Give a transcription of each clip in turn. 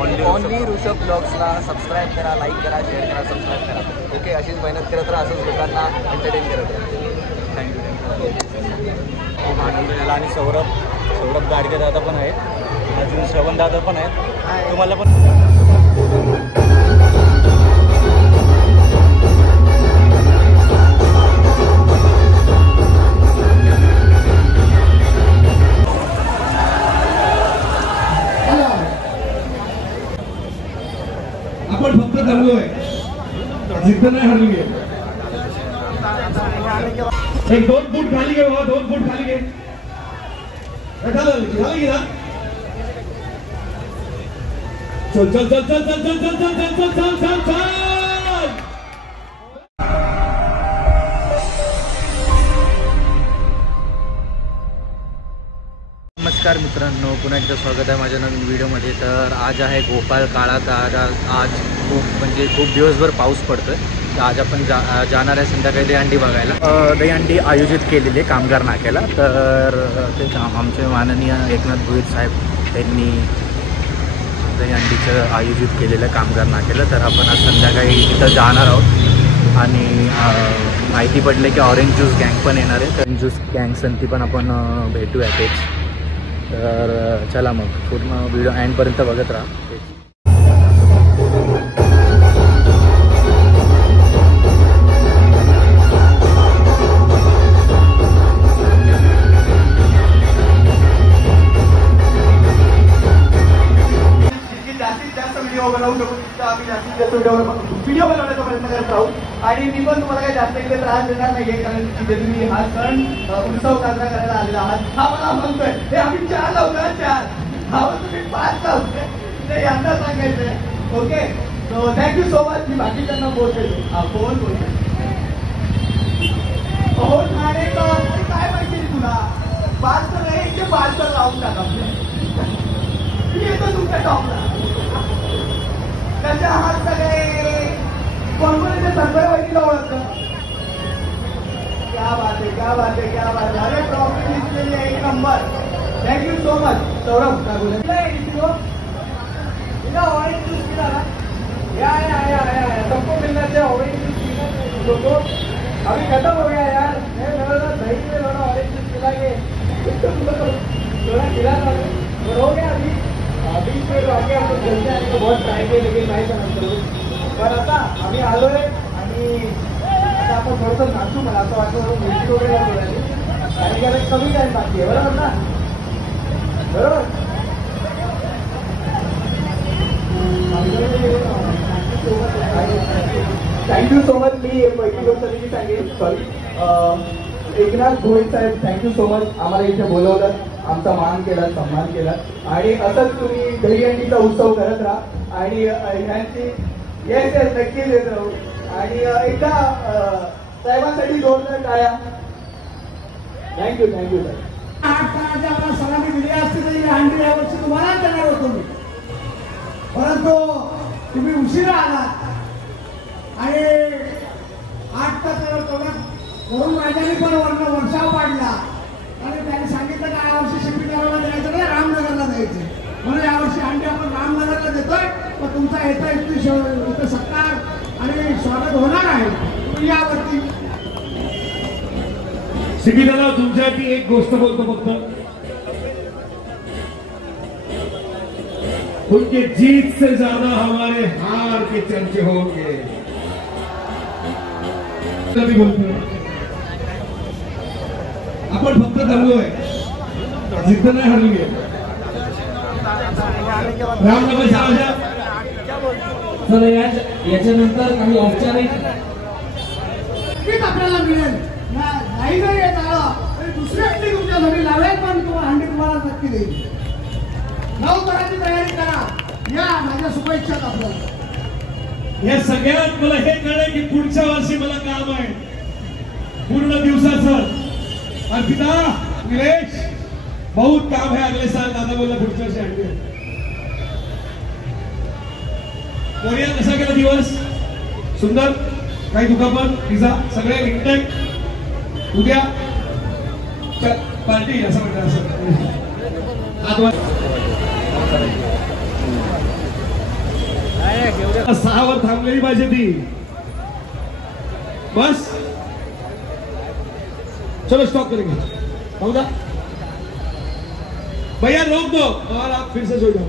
Only Rishabh ब्लॉग्सला subscribe करा, like करा, share करा, सबस्क्राईब करा. ओके, अशीच मेहनत करत राहा, असंच लोकांना एंटरटेन करत राहा. थँक्यू. खूप आनंद झाला. आणि सौरभ गाडगे दादा पण आहेत, अजून श्रवण दादा पण आहेत. तुम्हाला पण आपण फक्त चाललोय, जिद्द नाही हरली. एक 2 फूट खाली घे बाबा, 2 फूट खाली घे. झालं की ना. चल चल चल चल चल चल चल चल चल चल चल चल चल. नमस्कार मित्रांनो, पुन्हा एकदा स्वागत आहे माझ्या नवीन व्हिडिओमध्ये. तर आज आहे गोपाळ काळाचा. आज खूप दिवसभर पाऊस पडतोय. तर आज आपण जाणार आहे संध्याकाळी दहीहंडी बघायला. दहीहंडी आयोजित केलेली आहे कामगार नाक्याला. तर ते आमचे माननीय एकनाथ भुईर साहेब त्यांनी दहीहंडीचं आयोजित केलेलं आहे कामगार नाक्याला. तर आपण आज संध्याकाळी तिथं जाणार आहोत. आणि माहिती पडले की ऑरेंज ज्यूस गँग पण येणार आहे. ऑरेंज ज्यूस गँग संती पण आपण भेटूया तेच. तर चला मग पूर्ण व्हिडिओ एंडपर्यंत बघत राहा. जास्तीत जास्त व्हिडिओ बनवू शकू तिथं आम्ही जास्तीत जास्त व्हिडिओ बनवण्याचा प्रयत्न करत राहू. आणि मी पण तुम्हाला काही जास्त इकडे त्रास देणार नाहीये, कारण तिथे तुम्ही हा सण उत्सव साजरा करायला आलेला आहात. हा मला म्हणतोय हे आम्ही 4 लावतो, 4 हा तुम्ही 5 लावतोय, ते यांना सांगायचंय. Okay, so thank you so much. मी बाकीच्यांना बोलतोय. फोन बोलतोय. हो ठाणे काय माहिती तुला, 5 तर नाही, 5 तर लावून टाका. मी येतो तुमच्या टॉपला. कशा आहात सगळे? कोण इथे संकर वहिनीला ओळखतं? क्या बात आहे, क्या बात आहे, क्या बात आहे. अरे ट्रॉफी दिसलेली आहे, 1 number. Thank you so much. Saurabh काय बोला ऑरेंज ज्यूस पिला ना? या सबको मिलना चाहिए ऑरेंज ज्यूस पीना लोगों. अभी खत्म हो गया यार. मैं दही में थोड़ा ऑरेंज ज्यूस पिला के थोड़ा खिला था और हो गया. अभी से आगे हम लोग चलते हैं. तो बहुत टाइम है लेकिन नाही समजतो. पण आता आम्ही आलोय आणि आता आपण थोडंसं नाचू. मला असं वाटतं म्युझिक वगैरे बोलायची आणि त्याला कमी टाइम बाकी आहे. बरोबर ना? बरोबर. Thank you so much. मी पहिली गोष्ट मी सांगेन, सॉरी, एकनाथ भोईर साहेब थँक्यू सो मच. आम्हाला इथे बोलवलं, आमचा मान केला, सन्मान केला. आणि असंच तुम्ही दहीहंडीचा उत्सव करत राहा. आणि ह्यांची येस नक्कीच येत राहू. आणि एकदा साहेबांसाठी जोरदार टाळ्या. Thank you thank you sir. 8 तासाची आपण सलामी दिली असती तरी हंडी यावर्षी तुम्हाला देणार होतो मी, परंतु तुम्ही उशिरा आलात. आणि 8 तासावर वरून राजाने पण वर्षाव पाडला. आणि त्याने सांगितलं की यावर्षी शिपिकाराला द्यायचं नाही, रामनगरला द्यायचं. म्हणून यावर्षी हंडी आपण रामनगरला देतोय. पण तुमचा इथं सत्कार आणि स्वागत होणार आहे. यावरती सिबी दादा तुमच्यासाठी एक गोष्ट बोलतो फक्त. उनके जीत से ज्यादा हमारे हार के चर्चे होंगे. बोलतो आपण फक्त चाललोय, जिद्द नाही हरली. रामनगर याच्यानंतर काही औपचारिक आपल्याला मिळेल. नाही जरी येत आलं तरी दुसरी हंडी तुमच्या घरी लावेल, पण तुम्हाला हंडी तुम्हाला नक्की देईल. 9 तारखेची तयारी करा. या माझ्या शुभेच्छा आपल्याला. या सगळ्यात मला हे कळलं की पुढच्या वर्षी मला काम आहे पूर्ण दिवसाचं. अर्पिता, निलेश, बहुत काम है अगले साल. दादा बोला पुढच्या वर्षी हंडी. कोरिया कसा गेला दिवस? सुंदर, काही दुखापत, पिझ्झा सगळे इंटेक. उद्या पार्टी असं म्हणतात. 6 वर थांबलेली पाहिजे ती. बस चलो स्टॉप करेंगे. होगा भैया रोक दो और आप फिर से सो जाओ.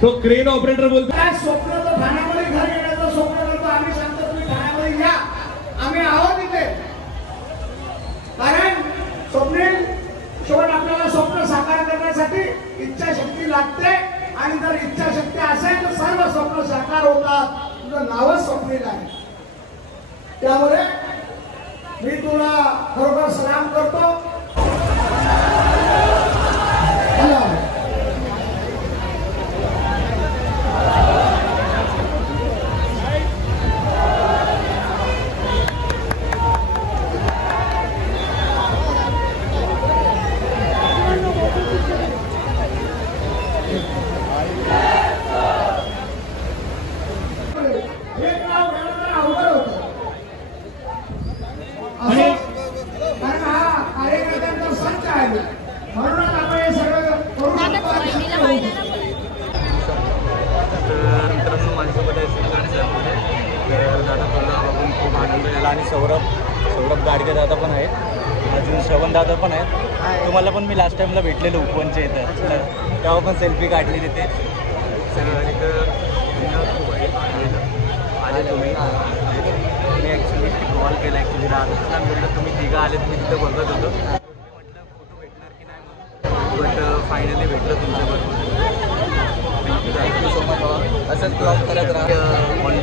तो क्रेन ऑपरेटर बोलतो काय स्वप्न तर ठाण्यामध्ये घर घेण्याचं स्वप्न करतो आम्ही. सांगतो तुम्ही ठाण्यामध्ये या, आम्ही आहोत इथे. कारण स्वप्नील शेवट आपल्याला स्वप्न साकार करण्यासाठी इच्छाशक्ती लागते आणि जर इच्छाशक्ती असेल तर सर्व स्वप्न साकार होतात. तुझं नावच स्वप्नील आहे. त्यामुळे मी तुला खरोखर सलाम करतो. आणि सौरभ गाडगे दादा पण आहेत, अजून श्रवण दादा पण आहेत. तुम्हाला पण मी लास्ट टाइमला भेटलेलो उपवनच्या इथं, तेव्हा पण सेल्फी काढली तिथे. आले तुम्ही. मी ॲक्च्युली कॉल केला ॲक्च्युली रात्रीला म्हटलं तुम्ही तिघं आले, तुम्ही तिथं बघत होतो. म्हटलं फोटो भेटणार की नाही बट फायनली भेटलं तुमच्याबरोबर. Thank you so much. असंच ब्लॉग करत राहा.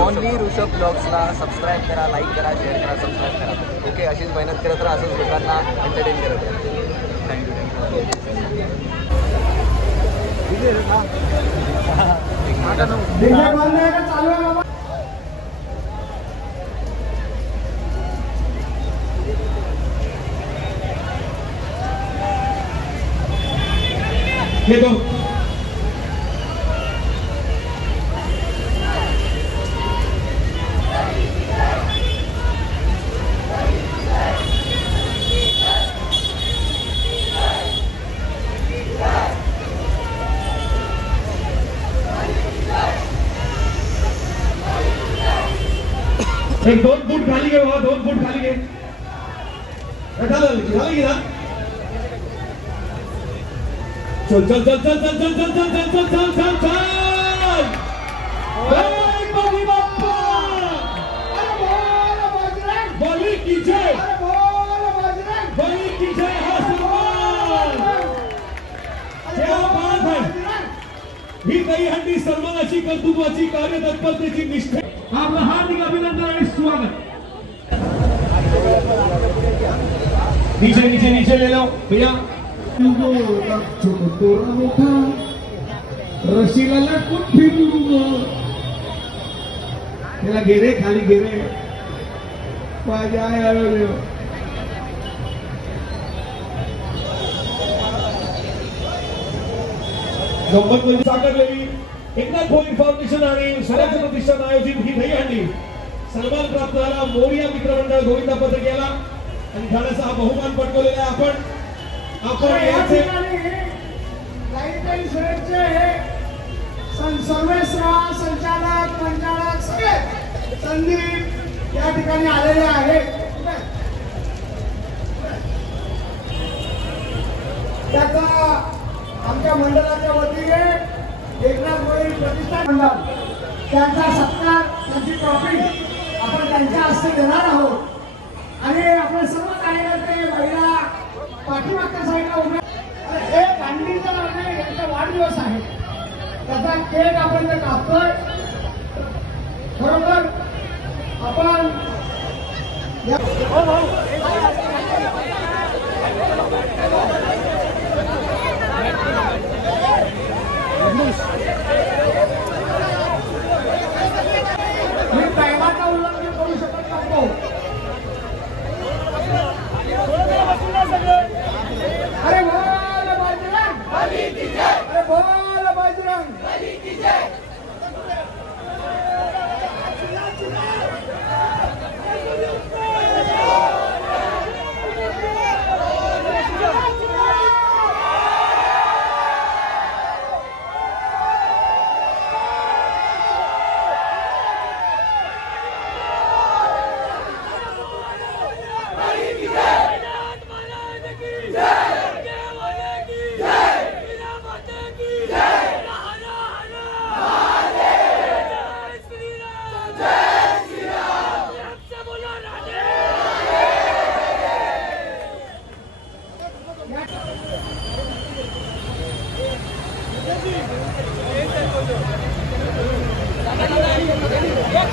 ओनली ऋषभ ब्लॉग्सला सबस्क्राईब करा, लाईक करा, शेअर करा, सबस्क्राईब करा. ओके, अशीच मेहनत करत राहा, असंच लोकांना एंटरटेन करत राहा. थँक्यू. एक 2 फूट खाली घे बाबा, 2 फूट खाली घे. झालं की ना. चल चल चल चल चल चल चल चल चल चल चल चल चल. गणपती बाप्पा बली की जय, बली की जय. हा सन्मान क्या बात है. ही दहीहंडी सन्मानाची, कर्तृत्वाची, कार्यतत्परतेची निष्ठा. आपलं हार्दिक अभिनंदन आणि स्वागत. नीचे नीचे नीचे ले लो भैया. छोटा मोठा रशीला लटकून फिरू. त्याला गेरे खाली गेरे माझ्या गंमत म्हणजे साकारलेली एकनाथ भोईर फाउंडेशन आणि स्वराज्य प्रतिष्ठान आयोजित ही दहीहंडी सन्मान प्राप्त झाला. मोरिया मित्रमंडळ गोविंदा पत्रकेला आणि ठाण्याचा हा बहुमान पटकवलेला आहे. आपण याचे लाईट अँड शेअरचे हे सर्वेसरा संचालक मंचालक सगळे संदीप या ठिकाणी आलेले आहेत. त्याचा आमच्या मंडळाच्या वतीने एकनाथ भोईर प्रतिष्ठान मंडळ त्यांचा सत्कार, त्यांची ट्रॉफी आपण त्यांच्या हस्ते देणार आहोत. आणि आपले सर्व कार्यकर्ते महिला पाठीमागच्या साईडला उभे. एक हंडीचा यांचा वाढदिवस आहे, त्याचा केक आपण ते कापतोय. बरोबर आपण मी टायमाचं उल्लंघन करू शकत नव्हतो. अरे बोल बजरंग बली की जय, अरे बोल बजरंग बली की जय. या